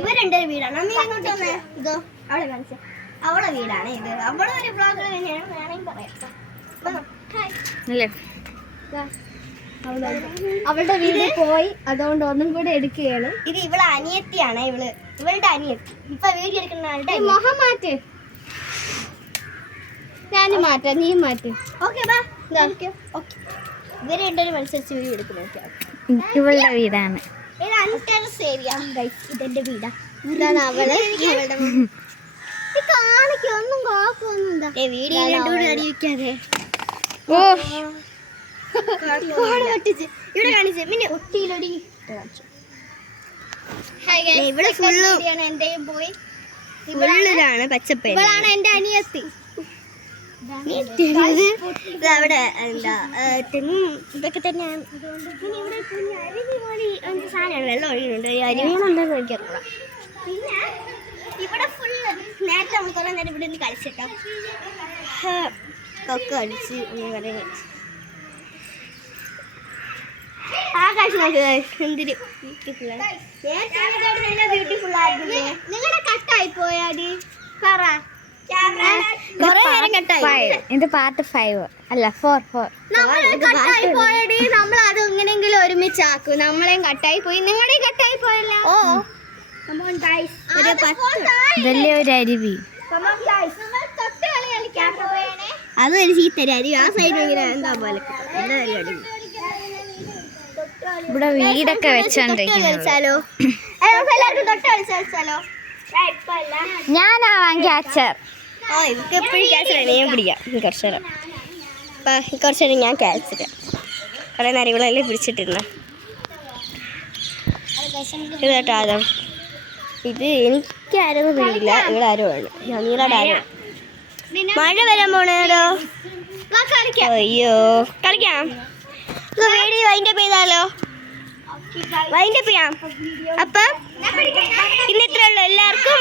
ഇവരുടെ വീടാണ്. അമ്മ ഇങ്ങോട്ട് വന്നേ. ഇതോ അവളെ കാണിച്ച അവളെ വീടാണ് ഇത്. അവളെ ഒരു ബ്ലോഗർ തന്നെയാണ് വേണമെങ്കിൽ പറയാം. അവളുടെ വീട്ടിൽ പോയി, അതുകൊണ്ട് ഒന്നും കൂടെ എടുക്കുകയാണ്. ഇത് ഇവളെ അനിയത്തിയാണ്. ഇവളുടെ അനിയത്തി. ഇപ്പൊ വീഡിയോ എടുക്കുന്ന ആളുടെ മുഖം മാറ്റ്. ഞാനും മാറ്റാം, നീ മാറ്റ്. ഓക്കെ ബാ. ഇവര് രണ്ടൊരു മത്സരിച്ച് വീഡിയോ എടുക്കുന്നു. ഇവളുടെ വീടാണ്. ഇത് അൺടെറസ് ഏരിയ ഗൈസ്. ഇതെന്റെ വീടാ. ഇതാണ് അവള്. കാണിക്കൊന്നും കുഴപ്പമൊന്നും വീഡിയോ രണ്ടുകൂടി അടി വെക്കാതെ ഇവിടെ കാണിച്ചു. പിന്നെ ഒട്ടിയിലൊടി ഇവിടെ ഫുള്ള് എന്റെയും പോയി. ഫുള്ളിലാണ് പച്ചപ്പ്. ഇവളാണ് എന്റെ അനിയത്തി. അവിടെ എന്താ തെങ്ങും ഇതൊക്കെ തന്നെയാണ്. പിന്നെ ഇവിടെ അരുവി സാധനമാണ്. വെള്ളം ഒഴിയുന്നുണ്ട്. അരുവികളുണ്ടെന്ന് എനിക്കറിയാം. പിന്നെ ഇവിടെ ഫുള്ള് നേരത്തെ നമ്മൾ കുറേ നേരം ഇവിടെ നിന്ന് കളിച്ചിട്ടാ കൊക്ക അടിച്ച് കുറേ കളിച്ച് ആകാശം നോക്കുക. എന്തൊരു ബ്യൂട്ടിഫുൾ ആണ്. ബ്യൂട്ടിഫുൾ ആയിരുന്നില്ലേ? നിങ്ങളുടെ കട്ടായി പോയാടി പറ. കുറേ നേരം കട്ടായി. ഇത് പാർട്ട് 5 അല്ല 4. കട്ടായി പോയടി. നമ്മൾ അത് എങ്ങനെയെങ്കിലും ഒരുമിച്ചാക്കും. നമ്മളെയും കട്ടായി പോയി, നിങ്ങളുടെയും കട്ടായി പോയല്ലോ. ഓ ഇതല്ലേ ഒരു അരുവി. അത് ഒരു ചീത്തരി അരി. ആ സൈഡ് ഇങ്ങനെ എന്താ പോലെ എല്ലാ അരി. ഇവിടെ വീടൊക്കെ വെച്ചോണ്ടിരിക്കുന്നത്. കളിച്ചാലോ? എല്ലാവർക്കും തൊട്ട് കളിച്ചാലോ? ഞാനാവാൻ ക്യാച്ചർ. ഓ ഇവർക്ക് എപ്പോഴും ക്യാച്ചറാണ്. ഞാൻ പിടിക്കാം. കുറച്ച് നേരം കുറച്ച് നേരം ഞാൻ ക്യാച്ചറാം. കുറേ നേരം ഇവളെല്ലാം പിടിച്ചിട്ടിരുന്ന ഇത് കേട്ടോ. ആദം ഇത് എനിക്കാരൊന്നും പിടിയില്ല. ഇവിടെ ആരോ ആണ്. നീളയുടെ ആരോ. മഴ വരാൻ പോണേടോ. അയ്യോ കളിക്കാം. വീഡിയോ വൈൻഡപ്പ് ചെയ്താലോ? വൈൻഡപ്പ് ചെയ്യാം. അപ്പം ഇന്ന് ഇത്രേ ഉള്ളൂ. എല്ലാവർക്കും